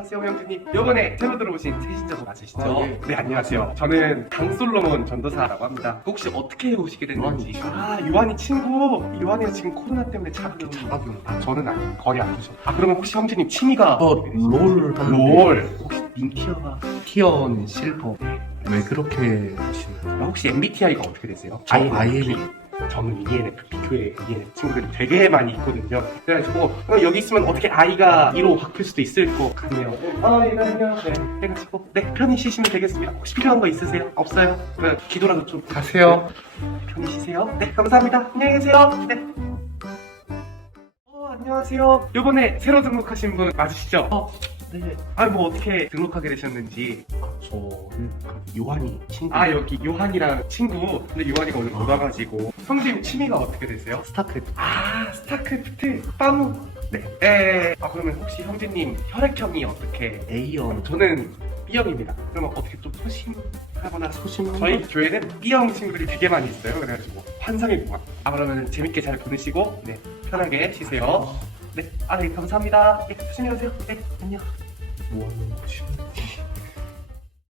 안녕하세요 형주님. 요번에 새로 들어오신 최신자분 맞으시죠? 아, 예. 네 안녕하세요. 저는 강솔로몬 전도사라고 합니다. 혹시 어떻게 오시게 됐는지? 아 요한이 친구. 요한이가 지금 코로나 때문에 자기 자가용. 아 저는 안, 거리 안 두셔. 아 그러면 혹시 형주님 취미가 저롤 하는데 롤. 혹시 인티어가 티언 실버 왜 그렇게 하시나요? 혹시 MBTI가 어떻게 되세요? 저 INFP. 저는 ENFP 교회 ENFP 친구들이 되게 많이 있거든요. 그래가지고 어, 여기 있으면 어떻게 I가 2로 바뀔 수도 있을 것 같네요. 아, 이거 아니요. 네, 해가지고 네 편히 쉬시면 되겠습니다. 혹시 필요한 거 있으세요? 없어요? 그냥 기도라도 좀 가세요. 편히 쉬세요. 네, 감사합니다. 안녕히 계세요. 네. 어, 안녕하세요. 요번에 새로 등록하신 분 맞으시죠? 어, 네. 아, 뭐 어떻게 등록하게 되셨는지. 저는 요한이 친구. 아 여기 요한이랑 친구. 근데 요한이가 오늘 못 와가지고. 성님 취미가 어떻게 되세요? 스타크래프트 아 스타크래프트 빠무. 네. 에. 아 그러면 혹시 형제님 혈액형이 어떻게? A형 저는 B형입니다. 그러면 어떻게 좀 소심하거나 소심 저희 교회는 B형 친구들이 되게 많이 있어요. 그래가지고 환상의 공간. 아 그러면 재밌게 잘 보내시고 네 편하게 쉬세요. 네. 아 네 감사합니다. 네 조심히 가세요. 네 안녕. 뭐 하는 거지?